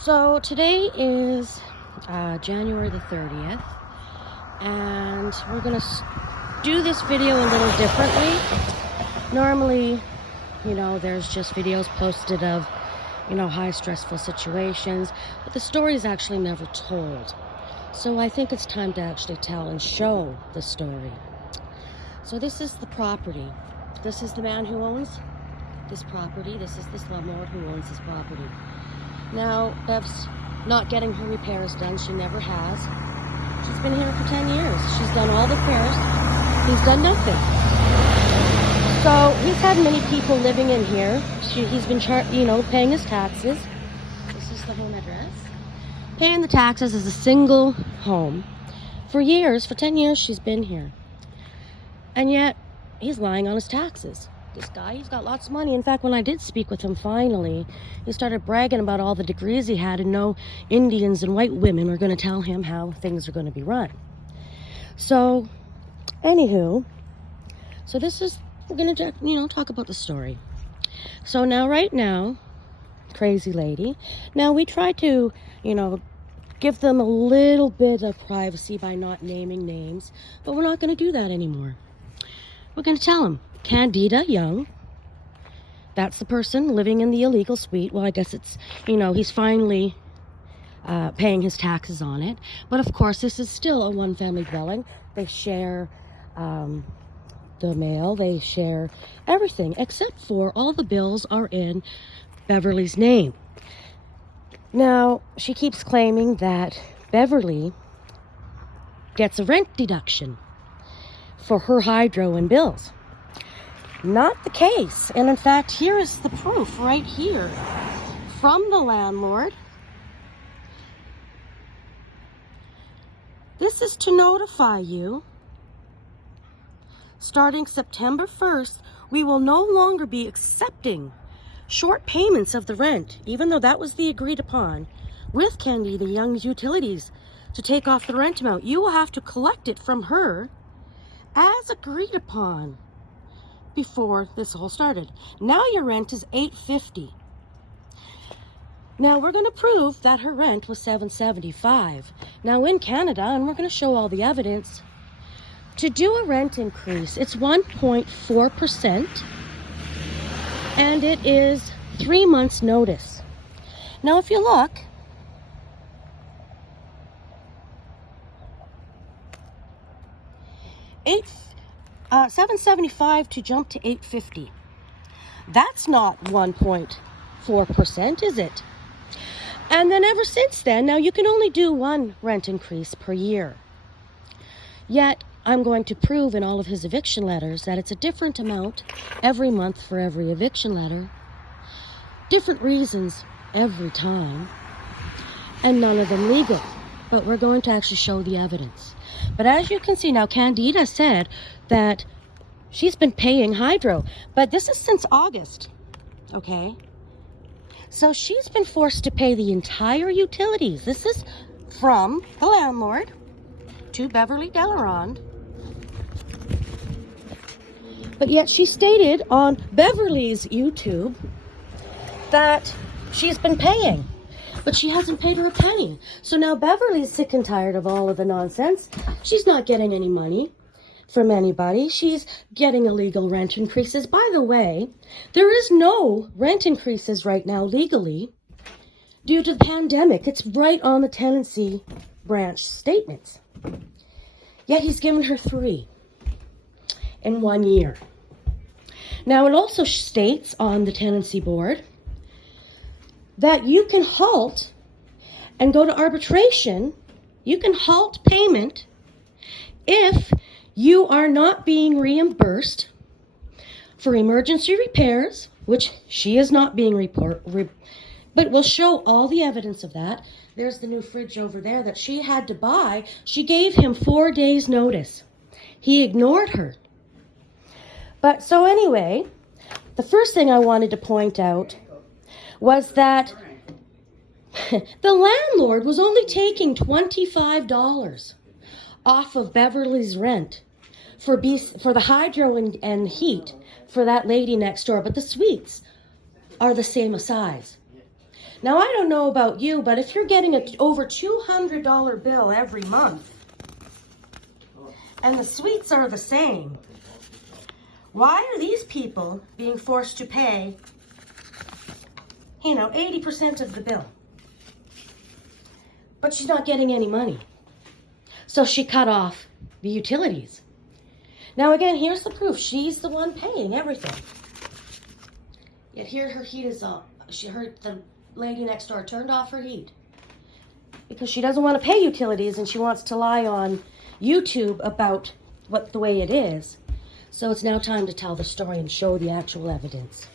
So today is January the 30th, and we're going to do this video a little differently. Normally, there's just videos posted of, high stressful situations, but the story is actually never told. So I think it's time to actually tell and show the story. So this is the property. This is the man who owns this property. This is the slumlord who owns this property. Now, Bev's not getting her repairs done. She never has. She's been here for 10 years. She's done all the repairs. He's done nothing. So he's had many people living in here. He's been, paying his taxes. This is the home address. Paying the taxes as a single home. For years, for 10 years, she's been here. And yet, he's lying on his taxes. This guy, he's got lots of money. In fact, when I did speak with him finally, he started bragging about all the degrees he had, and no Indians and white women are going to tell him how things are going to be run. So, anywho, we're going to, talk about the story. So now, right now, crazy lady, now we try to, give them a little bit of privacy by not naming names, but we're not going to do that anymore. We're going to tell them. Candida Young, that's the person living in the illegal suite. Well, I guess it's, he's finally paying his taxes on it. But of course, this is still a one-family dwelling. They share the mail, they share everything, except for all the bills are in Beverly's name. Now, she keeps claiming that Beverly gets a rent deduction for her hydro and bills. Not the case. And in fact, here is the proof right here from the landlord. This is to notify you. Starting September 1st, we will no longer be accepting short payments of the rent, even though that was the agreed upon, with Candida Young's utilities to take off the rent amount. You will have to collect it from her as agreed upon. Before this all started. Now your rent is $850. Now we're going to prove that her rent was $775. Now in Canada, and we're going to show all the evidence, to do a rent increase, it's 1.4%, and it is 3 months notice. Now if you look, $775 to jump to $850. That's not 1.4%, is it? And then ever since then, now you can only do one rent increase per year. Yet, I'm going to prove in all of his eviction letters that it's a different amount every month for every eviction letter. Different reasons every time. And none of them legal. But we're going to actually show the evidence. But as you can see now, Candida said that she's been paying hydro, but this is since August, okay? So she's been forced to pay the entire utilities. This is from the landlord to Beverly Delarond. But yet she stated on Beverly's YouTube that she's been paying. But she hasn't paid her a penny. So now Beverly's sick and tired of all of the nonsense. She's not getting any money from anybody. She's getting illegal rent increases. By the way, there is no rent increases right now legally due to the pandemic. It's right on the tenancy branch statements. Yet he's given her 3 in 1 year. Now it also states on the tenancy board that you can halt and go to arbitration. You can halt payment if you are not being reimbursed for emergency repairs, which she is not being but we'll show all the evidence of that. There's the new fridge over there that she had to buy. She gave him 4 days notice. He ignored her. But so anyway, the first thing I wanted to point out was that the landlord was only taking $25 off of Beverly's rent for the hydro and heat for that lady next door. But the suites are the same size. Now, I don't know about you, but if you're getting an over $200 bill every month, and the suites are the same, why are these people being forced to pay, 80% of the bill? But she's not getting any money. So she cut off the utilities. Now again, here's the proof. She's the one paying everything. Yet here her heat is up. She heard the lady next door turned off her heat because she doesn't want to pay utilities and she wants to lie on YouTube about the way it is. So it's now time to tell the story and show the actual evidence.